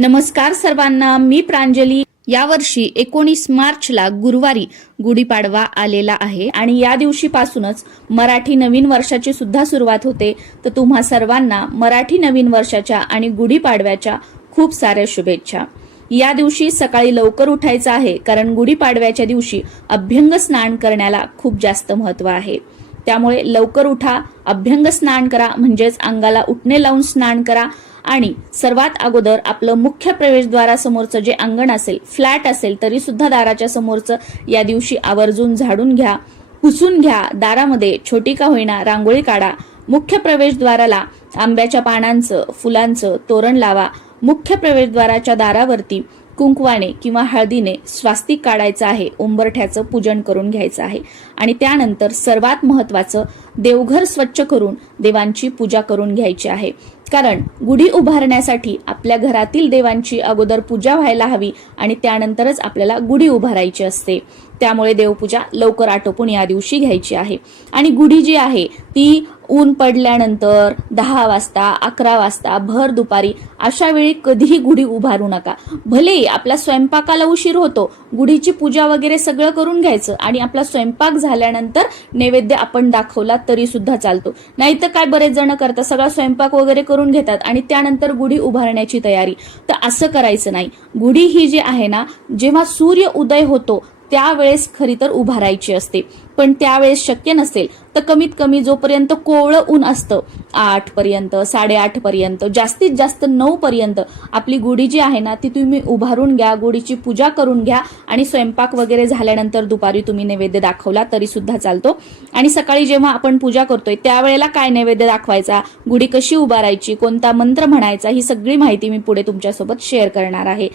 नमस्कार सर्वांना, मी प्रांजली। यावर्षी 19 मार्चला गुरुवारी गुढीपाडवा आलेला आहे आणि या दिवशीपासूनच मराठी नवीन वर्षाची सुद्धा सुरुवात होते। तर तुम्हा सर्वांना मराठी नवीन वर्षाच्या आणि गुढीपाडव्याच्या खूप साऱ्या शुभेच्छा। या दिवशी सकाळी लवकर उठायचं आहे, कारण गुढीपाडव्याच्या दिवशी अभ्यंग स्नान करण्याला खूप जास्त महत्त्व आहे। त्यामुळे लवकर उठा, अभ्यंग स्नान करा, म्हणजेच अंगाला उटणे लावून स्नान करा आणि सर्वात अगोदर आपलं मुख्य प्रवेशद्वारासमोरचं जे अंगण असेल, फ्लॅट असेल तरी सुद्धा दाराच्या समोरचं या दिवशी आवर्जून झाडून घ्या, पुसून घ्या। दारामध्ये छोटी का होईना रांगोळी काढा। मुख्य प्रवेशद्वाराला आंब्याच्या पानांचं, फुलांचं तोरण लावा। मुख्य प्रवेशद्वाराच्या दारावरती कुंकवाने किंवा हळदीने स्वास्तिक काढायचं आहे। उंबरठ्याचं पूजन करून घ्यायचं आहे आणि त्यानंतर सर्वात महत्त्वाचं, देवघर स्वच्छ करून देवांची पूजा करून घ्यायची आहे। कारण गुढी उभारण्यासाठी आपल्या घरातील देवांची अगोदर पूजा व्हायला हवी आणि त्यानंतरच आपल्याला गुढी उभारायची असते। त्यामुळे देवपूजा लवकर आटोपून या दिवशी घ्यायची आहे। आणि गुढी जी आहे ती ऊन पडल्यानंतर 10 वाजता, 11 वाजता, भर दुपारी अशा वेळी कधीही गुढी उभारू नका। भले आपला स्वयंपाकाला उशीर होतो, गुढीची पूजा वगैरे सगळं करून घ्यायचं आणि आपला स्वयंपाक झाल्यानंतर नैवेद्य आपण दाखवला तरी सुद्धा चालतो। नाहीतर काय बरेच जण करतात, सगळा स्वयंपाक वगैरे करून घेतात आणि त्यानंतर गुढी उभारण्याची तयारी। तर असं करायचं नाही। गुढी ही जी आहे ना, जेव्हा सूर्य उदय होतो त्यावेळेस खरी तर उभारायची असते, पण त्यावेळेस शक्य नसेल तर कमीत कमी जोपर्यंत कोवळं ऊन असतं 8 पर्यंत, 8:30 पर्यंत, जास्तीत जास्त 9 पर्यंत आपली गुढी जी आहे ना ती तुम्ही उभारून घ्या, गुढीची पूजा करून घ्या आणि स्वयंपाक वगैरे झाल्यानंतर दुपारी तुम्ही नैवेद्य दाखवला तरी सुद्धा चालतो। आणि सकाळी जेव्हा आपण पूजा करतोय त्यावेळेला काय नैवेद्य दाखवायचा, गुढी कशी उभारायची, कोणता मंत्र म्हणायचा, ही सगळी माहिती मी पुढे तुमच्यासोबत शेअर करणार आहे।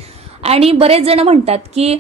आणि बरेच जण म्हणतात की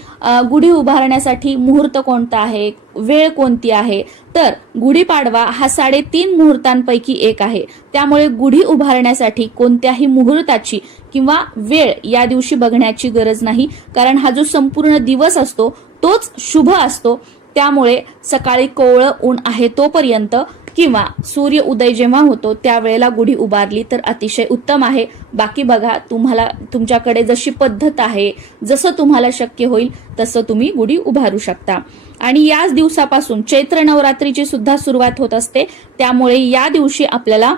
गुढी उभारण्यासाठी मुहूर्त कोणता आहे, वेळ कोणती आहे। तर गुढीपाडवा हा 3.5 मुहूर्तांपैकी एक आहे। त्यामुळे गुढी उभारण्यासाठी कोणत्याही मुहूर्ताची किंवा वेळ या दिवशी बघण्याची गरज नाही, कारण हा जो संपूर्ण दिवस असतो तोच शुभ असतो। त्यामुळे सकाळी कोवळं ऊन आहे तोपर्यंत किंवा सूर्य उदय जेव्हा होतो त्यावेळेला गुढी उभारली तर अतिशय उत्तम आहे। बाकी बघा, तुम्हाला तुमच्याकडे जशी पद्धत आहे, जसं तुम्हाला शक्य होईल तसं तुम्ही गुढी उभारू शकता। आणि याच दिवसापासून चैत्र नवरात्रीची सुद्धा सुरुवात होत असते। त्यामुळे या दिवशी आपल्याला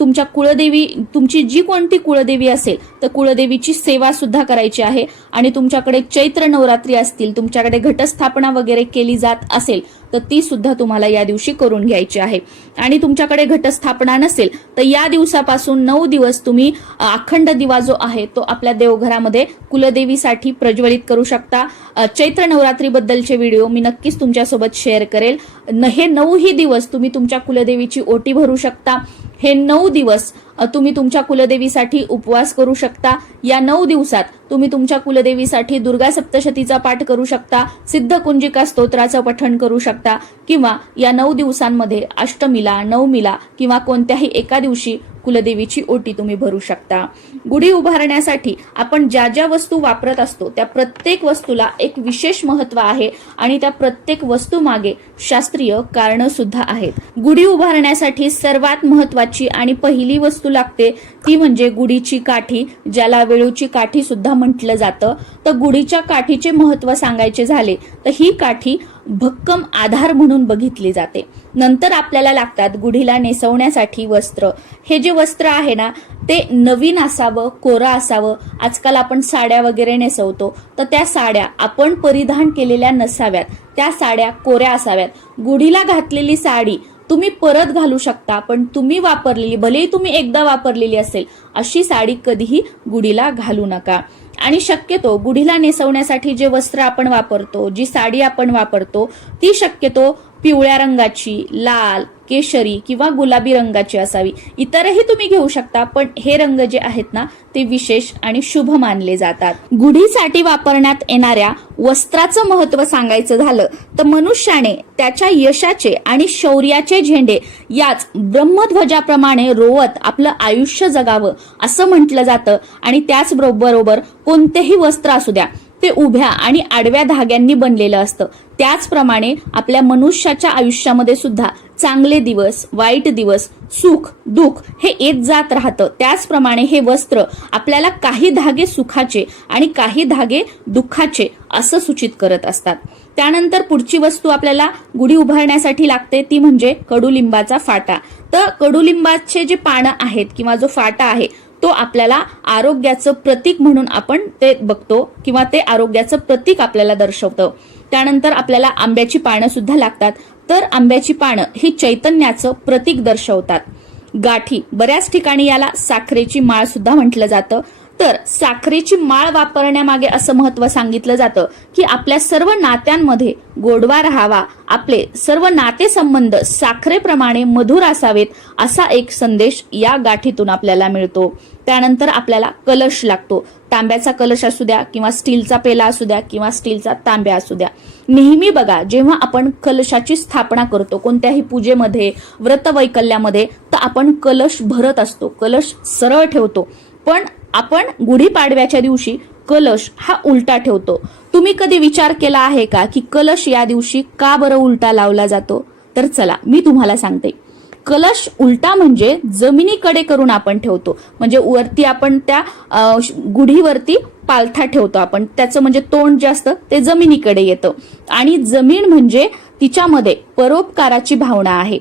तुमच्या कुळदेवी, तुमची जी कोणती कुळदेवी असेल तर कुळदेवीची सेवा सुद्धा करायची आहे। आणि तुमच्याकडे चैत्र नवरात्री असतील, तुमच्याकडे घटस्थापना वगैरे केली जात असेल तर ती सुद्धा तुम्हाला या दिवशी करून घ्यायची आहे। आणि तुमच्याकडे घटस्थापना नसेल तर या दिवसापासून 9 दिवस तुम्ही अखंड दिवा जो आहे तो आपल्या देवघरामध्ये कुलदेवीसाठी प्रज्वलित करू शकता। चैत्र नवरात्री बद्दलचे व्हिडिओ मी नक्कीच तुमच्यासोबत शेअर करेल। हे 9ही दिवस तुम्ही तुमच्या कुलदेवीची ओटी भरू शकता। हे 9 दिवस तुम्ही तुमच्या कुलदेवीसाठी उपवास करू शकता। या 9 दिवसात तुम्ही तुमच्या कुलदेवीसाठी दुर्गा सप्तशतीचा पाठ करू शकता, सिद्ध कुंजिका स्तोत्राचं पठण करू शकता किंवा या 9 दिवसांमध्ये अष्टमीला, नवमीला किंवा कोणत्याही एका दिवशी कुलदेवीची ओटी तुम्ही भरू शकता। गुढी उभारण्यासाठी आपण ज्या ज्या वस्तू वापरत असतो त्या प्रत्येक वस्तूला एक विशेष महत्त्व आहे आणि त्या प्रत्येक वस्तू मागे शास्त्रीय कारण सुद्धा आहेत। गुढी उभारण्यासाठी सर्वात महत्त्वाची आणि पहिली वस्तू लागते ती म्हणजे गुढीची काठी, ज्याला वेळूची काठी सुद्धा म्हटलं जातं। तर गुढीच्या काठीचे महत्त्व सांगायचे झाले तर ही काठी भक्कम आधार म्हणून बघितली जाते। नंतर आपल्याला लागतात गुढीला नेसवण्यासाठी वस्त्र। हे जे वस्त्र आहे ना ते नवीन असावं, कोरं असावं। आजकाल आपण साड्या वगैरे नेसवतो तर त्या साड्या आपण परिधान केलेल्या नसाव्यात, त्या साड्या कोऱ्या असाव्यात। गुढीला घातलेली साडी तुम्ही परत घालू शकता, पण तुम्ही वापरलेली, भलेही तुम्ही एकदा वापरलेली असेल, अशी साडी कधीही गुढीला घालू नका। आणि शक्यतो गुढीला नेसवण्यासाठी जे वस्त्र आपण वापरतो, जी साडी आपण वापरतो ती शक्यतो पिवळ्या रंगाची, लाल, केशरी किंवा गुलाबी रंगाची असावी। इतरही तुम्ही घेऊ शकता, पण हे रंग जे आहेत ना ते विशेष आणि शुभ मानले जातात। गुढीसाठी वापरण्यात येणाऱ्या वस्त्राचं महत्त्व सांगायचं झालं तर मनुष्याने त्याच्या यशाचे आणि शौर्याचे झेंडे याच ब्रह्मध्वजाप्रमाणे रोवत आपलं आयुष्य जगावं असं म्हटलं जातं। आणि त्याचबरोबर कोणतेही वस्त्र असू द्या ते उभ्या आणि आडव्या धाग्यांनी बनलेलं असतं. त्याचप्रमाणे आपल्या मनुष्याच्या आयुष्यामध्ये सुद्धा चांगले दिवस, वाईट दिवस, सुख दुःख हे येत जात राहतं. त्याचप्रमाणे हे वस्त्र आपल्याला काही धागे सुखाचे आणि काही धागे दुःखाचे असं सूचित करत असतात. त्यानंतर पुढची वस्तू आपल्याला गुढी उभारण्यासाठी लागते ती म्हणजे कडुलिंबाचा फाटा. तर कडुलिंबाचे जे पानं आहेत किंवा जो फाटा आहे तो आपल्याला आरोग्याचं प्रतीक म्हणून आपण ते बघतो किंवा ते आरोग्याचं प्रतीक आपल्याला दर्शवतं. त्यानंतर आपल्याला आंब्याची पानं सुद्धा लागतात. तर आंब्याची पानं ही चैतन्याचं प्रतीक दर्शवतात. गाठी, बऱ्याच ठिकाणी याला साखरेची माळ सुद्धा म्हटलं जातं. तर साखरेची माळ वापरण्यामागे असं महत्व सांगितलं जातं की आपल्या सर्व नात्यांमध्ये गोडवा राहावा, आपले सर्व नातेसंबंध साखरेप्रमाणे मधुर असावेत असा एक संदेश या गाठीतून आपल्याला मिळतो. त्यानंतर आपल्याला कलश लागतो. तांब्याचा कलश असू द्या किंवा स्टीलचा पेला असू द्या किंवा स्टीलचा तांब्या असू द्या. नेहमी बघा, जेव्हा आपण कलशाची स्थापना करतो कोणत्याही पूजेमध्ये, व्रतवैकल्यामध्ये, तर आपण कलश भरत असतो, कलश सरळ ठेवतो. पण आपण गुढीपाडव्याच्या दिवशी कलश हा उलटा ठेवतो. तुम्ही कधी विचार केला आहे का की कलश या दिवशी का बरं उलटा लावला जातो? तर चला मी तुम्हाला सांगते. कलश उलटा म्हणजे जमिनीकडे करून आपण ठेवतो. म्हणजे वरती आपण त्या गुढीवरती पालथा ठेवतो आपण, त्याचं म्हणजे तोंड जे असतं ते जमिनीकडे येतं. आणि जमीन म्हणजे तिच्यामध्ये परोपकाराची भावना आहे.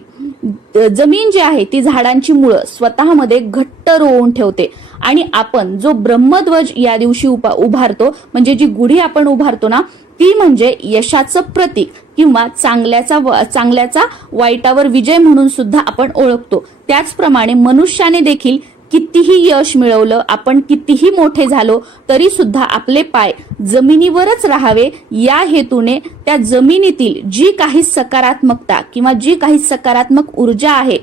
जमीन जी आहे ती झाडांची मुळं स्वतःमध्ये घट्ट रोवून ठेवते. आणि आपण जो ब्रह्मध्वज या दिवशी उभारतो, म्हणजे जी गुढी आपण उभारतो ना, ती म्हणजे यशाचं प्रतीक किंवा चांगल्याचा वाईटावर विजय म्हणून सुद्धा आपण ओळखतो. त्याचप्रमाणे मनुष्याने देखील कितीही यश मिळवलं, आपण कितीही मोठे झालो तरी सुद्धा आपले पाय जमिनीवरच राहावे या हेतूने त्या जमिनीतील जी काही सकारात्मकता किंवा जी काही सकारात्मक ऊर्जा आहे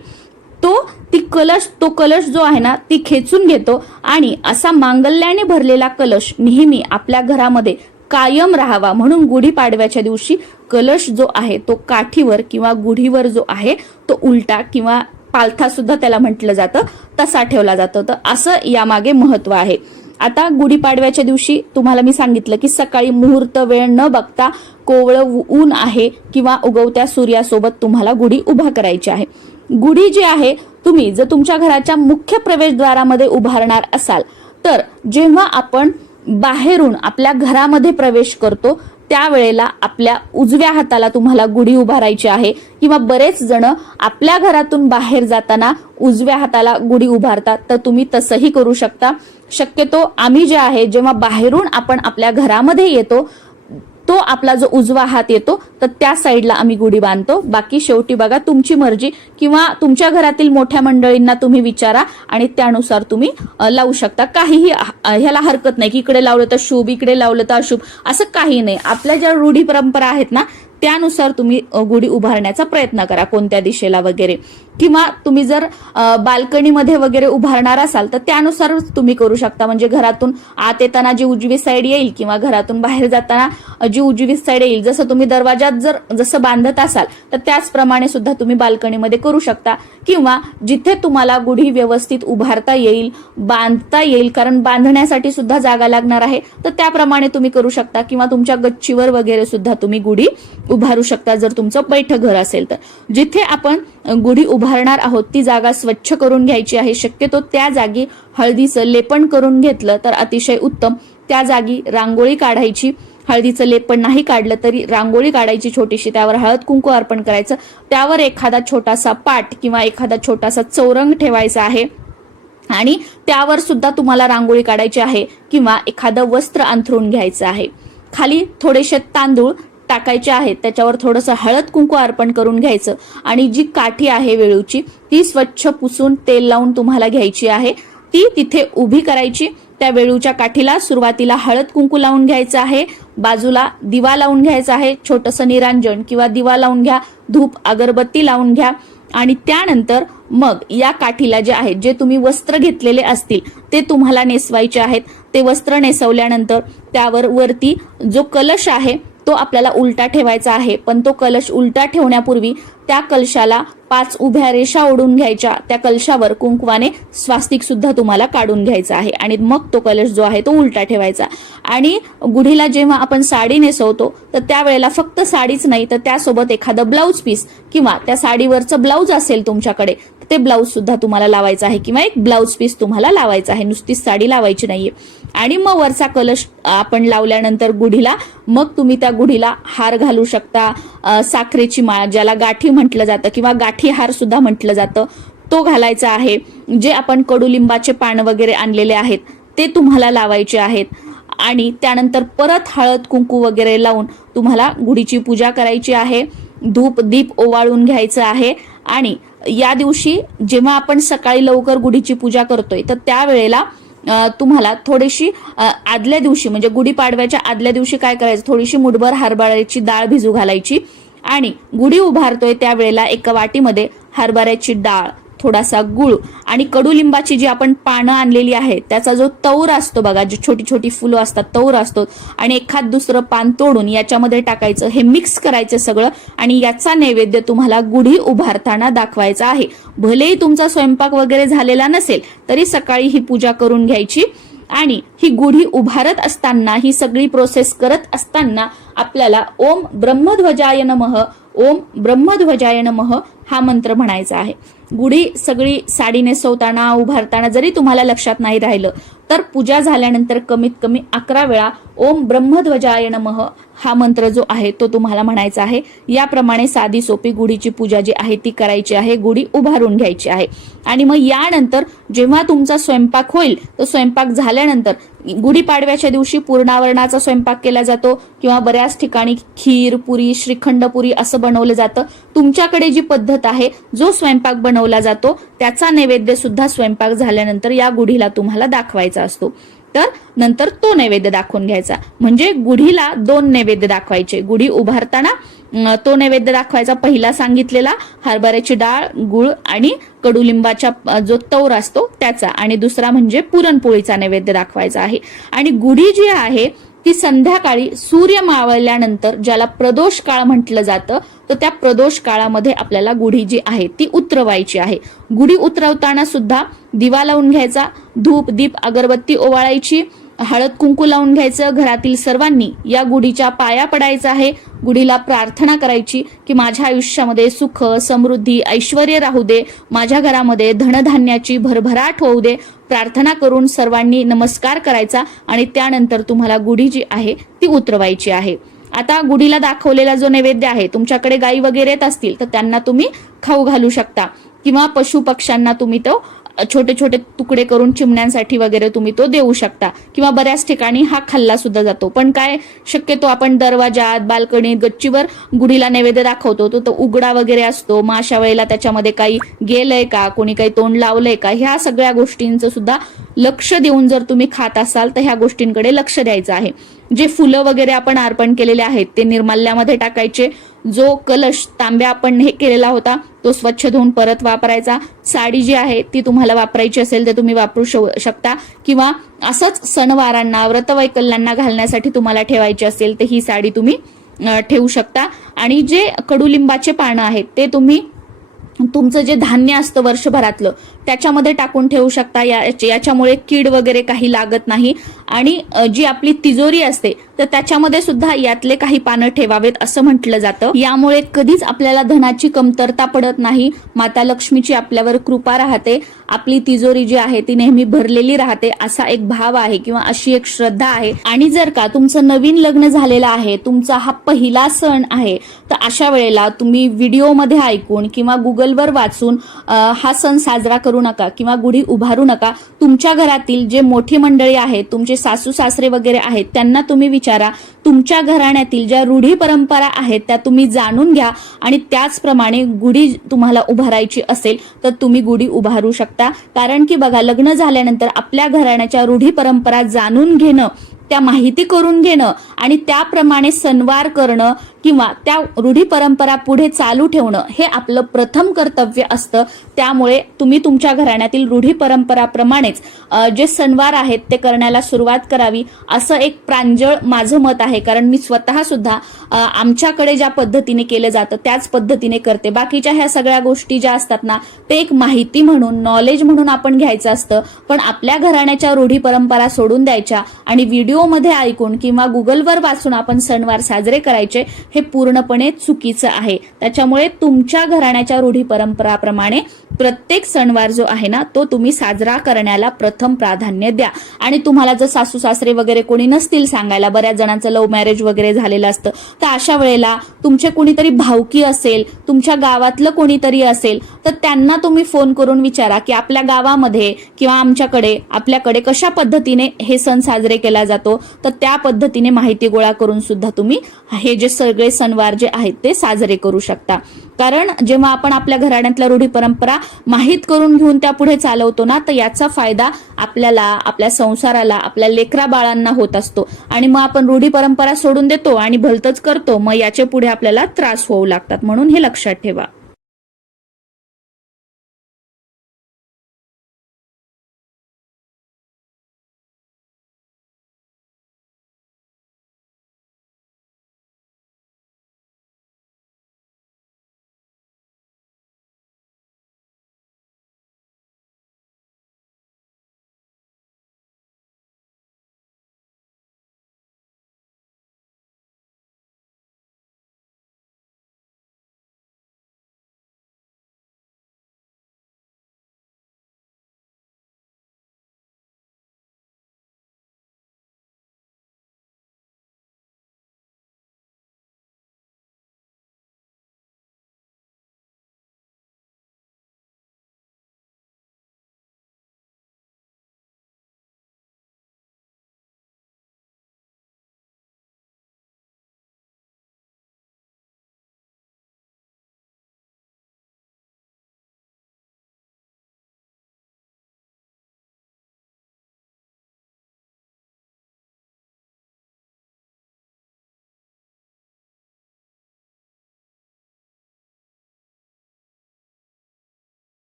तो कलश जो आहे ना ती खेचून घेतो. आणि असा मांगल्याने भरलेला कलश नेहमी आपल्या घरामध्ये कायम राहावा म्हणून गुढीपाडव्याच्या दिवशी कलश जो आहे तो काठीवर किंवा गुढीवर जो आहे तो उलटा किंवा पालथा सुद्धा त्याला म्हटलं जातं, तसा ठेवला जातो. तर असं यामागे महत्व आहे. आता गुढीपाडव्याच्या दिवशी तुम्हाला मी सांगितलं की सकाळी मुहूर्त वेळ न बघता कोवळं ऊन आहे किंवा उगवत्या सूर्यासोबत तुम्हाला गुढी उभा करायची आहे. गुढी जी आहे तुम्ही जर तुमच्या घराच्या मुख्य प्रवेशद्वारामध्ये उभारणार असाल तर जेव्हा आपण बाहेरून आपल्या घरामध्ये प्रवेश करतो त्यावेळेला आपल्या उजव्या हाताला तुम्हाला गुढी उभारायची आहे. किंवा बरेच जण आपल्या घरातून बाहेर जाताना उजव्या हाताला गुढी उभारतात, तर तुम्ही तसंही करू शकता. शक्यतो आम्ही जे आहे जेव्हा बाहेरून आपण आपल्या घरामध्ये येतो तो आपला जो उजवा हात येतो तर त्या साईडला आम्ही गुढी बांधतो. बाकी शेवटी बघा तुमची मर्जी किंवा तुमच्या घरातील मोठ्या मंडळींना तुम्ही विचारा आणि त्यानुसार तुम्ही लावू शकता. काहीही ह्याला हरकत नाही की इकडे लावलं तर शुभ, इकडे लावलं तर अशुभ, असं काही नाही. आपल्या ज्या रूढी परंपरा आहेत ना त्यानुसार तुम्ही गुढी उभारण्याचा प्रयत्न करा, कोणत्या दिशेला वगैरे. किंवा तुम्ही जर बाल्कनीमध्ये वगैरे उभारणार असाल तर त्यानुसार तुम्ही करू शकता. म्हणजे घरातून आत येताना जी उजवी साईड येईल किंवा घरातून बाहेर जाताना जी उजवी साईड येईल, जसं तुम्ही दरवाजात जसं बांधत असाल तर त्याचप्रमाणे सुद्धा तुम्ही बाल्कनीमध्ये करू शकता. किंवा जिथे तुम्हाला गुढी व्यवस्थित उभारता येईल, बांधता येईल, कारण बांधण्यासाठी सुद्धा जागा लागणार आहे, तर त्याप्रमाणे तुम्ही करू शकता. किंवा तुमच्या गच्चीवर वगैरे सुद्धा तुम्ही गुढी उभारू शकता जर तुमचं बैठक घर असेल तर. जिथे आपण गुढी उभारणार आहोत ती जागा स्वच्छ करून घ्यायची आहे. शक्यतो त्या जागी हळदीचं लेपन करून घेतलं तर अतिशय उत्तम. त्या जागी रांगोळी काढायची. हळदीचं लेपन नाही काढलं तरी रांगोळी काढायची छोटीशी, त्यावर हळद कुंकू अर्पण करायचं. त्यावर एखादा छोटासा पाट किंवा एखादा छोटासा चौरंग ठेवायचा आहे आणि त्यावर सुद्धा तुम्हाला रांगोळी काढायची आहे. किंवा एखादं वस्त्र अंथरून घ्यायचं आहे. खाली थोडेसे तांदूळ टाकायचे आहेत, त्याच्यावर थोडंसं हळद कुंकू अर्पण करून घ्यायचं. आणि जी काठी आहे वेळूची ती स्वच्छ पुसून तेल लावून तुम्हाला घ्यायची आहे. ती तिथे उभी करायची. त्या वेळूच्या काठीला सुरुवातीला हळद कुंकू लावून घ्यायचं आहे, बाजूला दिवा लावून घ्यायचा आहे, छोटंसं निरांजन किंवा दिवा लावून घ्या, धूप अगरबत्ती लावून घ्या. आणि त्यानंतर मग या काठीला जे आहे जे तुम्ही वस्त्र घेतलेले असतील ते तुम्हाला नेसवायचे आहेत. ते वस्त्र नेसवल्यानंतर त्यावर वरती जो कलश आहे तो आपल्याला उलटा ठेवायचा आहे. पण तो कलश उलटा ठेवण्यापूर्वी त्या कलशाला 5 उभ्या रेषा ओढून घ्यायच्या, त्या कलशावर कुंकवाने स्वास्तिक सुद्धा तुम्हाला काढून घ्यायचा आहे आणि मग तो कलश जो आहे तो उलटा ठेवायचा. आणि गुढीला जेव्हा आपण साडी नेसवतो तर त्यावेळेला फक्त साडीच नाही तर त्यासोबत एखादं ब्लाऊज पीस किंवा त्या साडीवरचं ब्लाऊज असेल तुमच्याकडे ते ब्लाऊज सुद्धा तुम्हाला लावायचं आहे किंवा एक ब्लाऊज पीस तुम्हाला लावायचा आहे, नुसतीच साडी लावायची नाहीये. आणि मग वरचा कलश आपण लावल्यानंतर गुढीला मग तुम्ही त्या गुढीला हार घालू शकता. साखरेची माळ ज्याला गाठी म्हटलं जातं किंवा गाठी हार सुद्धा म्हटलं जातं तो घालायचा आहे. जे आपण कडुलिंबाचे पान वगैरे आणलेले आहेत ते तुम्हाला लावायचे आहेत. आणि त्यानंतर परत हळद कुंकू वगैरे लावून तुम्हाला गुढीची पूजा करायची आहे. धूप दीप ओवाळून घ्यायचं आहे. आणि या दिवशी जेव्हा आपण सकाळी लवकर गुढीची पूजा करतोय तर त्यावेळेला तुम्हाला थोडीशी आदल्या दिवशी म्हणजे गुढीपाडव्याच्या आदल्या दिवशी काय करायचं, थोडीशी मुठभर हरभऱ्याची डाळ भिजू घालायची आणि गुढी उभारतोय त्यावेळेला एका वाटीमध्ये हरभऱ्याची डाळ, थोडासा गुळ आणि कडुलिंबाची जी आपण पानं आणलेली आहेत त्याचा जो तौर असतो बघा, जी छोटी छोटी फुलं असतात तौर असतो आणि एखाद दुसरं पान तोडून याच्यामध्ये टाकायचं. हे मिक्स करायचं सगळं आणि याचा नैवेद्य तुम्हाला गुढी उभारताना दाखवायचा आहे. भलेही तुमचा स्वयंपाक वगैरे झालेला नसेल तरी सकाळी ही पूजा करून घ्यायची. आणि ही गुढी उभारत असताना ही सगळी प्रोसेस करत असताना आपल्याला ओम ब्रह्मध्वजाय नमः, ओम ब्रह्मध्वजाय नमः हा मंत्र म्हणायचा आहे. गुढी सगळी साडी नेसवताना उभारताना जरी तुम्हाला लक्षात नाही राहिलं तर पूजा झाल्यानंतर कमीत कमी 11 वेळा ओम ब्रह्मध्वजाय नमः हा मंत्र जो आहे तो तुम्हाला म्हणायचा आहे. याप्रमाणे साधी सोपी गुढीची पूजा जी आहे ती करायची आहे. गुढी उभारून घ्यायची आहे. आणि मग यानंतर जेव्हा तुमचा स्वयंपाक होईल तो स्वयंपाक झाल्यानंतर गुढीपाडव्याच्या दिवशी पूर्णावरणाचा स्वयंपाक केला जातो किंवा बऱ्याच ठिकाणी खीर पुरी श्रीखंड पुरी असं बनवलं जातं. तुमच्याकडे जी पद्धत आहे जो स्वयंपाक बनवला जातो त्याचा नैवेद्य सुद्धा स्वयंपाक झाल्यानंतर या गुढीला तुम्हाला दाखवायचा असतो. तर नंतर तो नैवेद्य दाखवून घ्यायचा. म्हणजे गुढीला 2 नैवेद्य दाखवायचे. गुढी उभारताना तो नैवेद्य दाखवायचा पहिला सांगितलेला हरभऱ्याची डाळ गुळ आणि कडुलिंबाचा जो तौर असतो त्याचा, आणि दुसरा म्हणजे पुरणपोळीचा नैवेद्य दाखवायचा आहे. आणि गुढी जी आहे ती संध्याकाळी सूर्य मावळल्यानंतर ज्याला प्रदोष काळ म्हटलं जातं तर त्या प्रदोष काळामध्ये आपल्याला गुढी जी आहे ती उतरवायची आहे. गुढी उतरवताना सुद्धा दिवा लावून घ्यायचा, धूप दीप अगरबत्ती ओवाळायची, हळद कुंकू लावून घ्यायचं. घरातील सर्वांनी या गुढीच्या पाया पडायचं आहे. गुढीला प्रार्थना करायची की माझ्या आयुष्यामध्ये सुख समृद्धी ऐश्वर्य राहू दे, माझ्या घरामध्ये धनधान्याची भरभराट होऊ दे. प्रार्थना करून सर्वांनी नमस्कार करायचा आणि त्यानंतर तुम्हाला गुढी जी आहे ती उतरवायची आहे. आता गुढीला दाखवलेला जो नैवेद्य आहे तुमच्याकडे गायी वगैरे येत असतील तर त्यांना तुम्ही खाऊ घालू शकता किंवा पशु पक्ष्यांना तुम्ही तो छोटे छोटे तुकडे करून चिमण्यांसाठी वगैरे तुम्ही तो देऊ शकता किंवा बऱ्याच ठिकाणी हा खाल्ला सुद्धा जातो. पण काय शक्यतो आपण दरवाजात बाल्कनीत गच्चीवर गुढीला नैवेद्य दाखवतो तो उघडा वगैरे असतो. मग अशा वेळेला त्याच्यामध्ये काही गेलंय का, कोणी काही तोंड लावलंय का, ह्या सगळ्या गोष्टींचं सुद्धा लक्ष देऊन जर तुम्ही खात असाल तर ह्या गोष्टींकडे लक्ष द्यायचं आहे. जे फुलं वगैरे आपण अर्पण केलेले आहेत ते निर्माल्यामध्ये टाकायचे. जो कलश तांब्या आपण हे केलेला होता तो स्वच्छ धुवून परत वापरायचा. साडी जी आहे ती तुम्हाला वापरायची असेल तर तुम्ही वापरू शकता किंवा असंच सणवारांना व्रतवैकल्यांना घालण्यासाठी तुम्हाला ठेवायची असेल तर ही साडी तुम्ही ठेवू शकता. आणि जे कडुलिंबाचे पानं आहेत ते तुम्ही तुमचं जे धान्य असतं वर्षभरातलं त्याच्यामध्ये टाकून ठेवू शकता. याच्यामुळे कीड वगैरे काही लागत नाही. आणि जी आपली तिजोरी असते तर त्याच्यामध्ये सुद्धा यातले काही पानं ठेवावेत असं म्हटलं जातं. यामुळे कधीच आपल्याला धनाची कमतरता पडत नाही. माता लक्ष्मीची आपल्यावर कृपा राहते. आपली तिजोरी जी आहे ती नेहमी भरलेली राहते असा एक भाव आहे किंवा अशी एक श्रद्धा आहे. आणि जर का तुमचं नवीन लग्न झालेलं आहे, तुमचा हा पहिला सण आहे, तर अशा वेळेला तुम्ही व्हिडिओमध्ये ऐकून किंवा गुगलवर वाचून हा सण साजरा करू नका किंवा गुढी उभारू नका. तुमच्या घरातील जे मोठी मंडळी आहेत, तुमचे सासू सासरे वगैरे आहेत, त्यांना तुम्ही विचारा. तुमच्या घराण्यातील ज्या रूढी परंपरा आहेत त्या तुम्ही जाणून घ्या आणि त्याचप्रमाणे गुढी तुम्हाला उभारायची असेल तर तुम्ही गुढी उभारू शकता. कारण की बघा, लग्न झाल्यानंतर आपल्या घराण्याच्या रूढी परंपरा जाणून घेणं त्या माहिती करून घेणं आणि त्याप्रमाणे सणवार करणं किंवा त्या रूढी परंपरा पुढे चालू ठेवणं हे आपलं प्रथम कर्तव्य असतं. त्यामुळे तुम्ही तुमच्या घराण्यातील रूढी परंपराप्रमाणेच जे सणवार आहेत ते करण्याला सुरुवात करावी असं एक प्रांजळ माझं मत आहे. कारण मी स्वतः सुद्धा आमच्याकडे ज्या पद्धतीने केलं जातं त्याच पद्धतीने करते. बाकीच्या ह्या सगळ्या गोष्टी ज्या असतात ना ते एक माहिती म्हणून, नॉलेज म्हणून आपण घ्यायचं असतं. पण आपल्या घराण्याच्या रूढी परंपरा सोडून द्यायच्या आणि व्हिडिओमध्ये ऐकून किंवा गुगलवर वाचून आपण सणवार साजरे करायचे हे पूर्णपणे चुकीचं आहे. त्याच्यामुळे तुमच्या घराण्याच्या रूढी परंपराप्रमाणे प्रत्येक सणवार जो आहे ना तो तुम्ही साजरा करण्याला प्रथम प्राधान्य द्या. आणि तुम्हाला जर सासू सासरे वगैरे कोणी नसतील सांगायला, बऱ्याच जणांचं लव्ह मॅरेज वगैरे झालेलं असतं, तर अशा वेळेला तुमचे कोणीतरी भावकी असेल, तुमच्या गावातलं कोणीतरी असेल, तर त्यांना तुम्ही फोन करून विचारा की आपल्या गावामध्ये किंवा आपल्याकडे कशा पद्धतीने हे सण साजरे केला जातो. तर त्या पद्धतीने माहिती गोळा करून सुद्धा तुम्ही हे जे सगळे सणवार जे आहेत ते साजरे करू शकता. कारण जेव्हा आपण आपल्या घराण्यातल्या रूढी परंपरा माहीत करून घेऊन त्या पुढे चालवतो ना तर याचा फायदा आपल्याला, आपल्या संसाराला, आपल्या लेकरा बाळांना होत असतो. आणि मग आपण रूढी परंपरा सोडून देतो आणि भलतच करतो, मग याचे पुढे आपल्याला त्रास होऊ लागतात. म्हणून हे लक्षात ठेवा.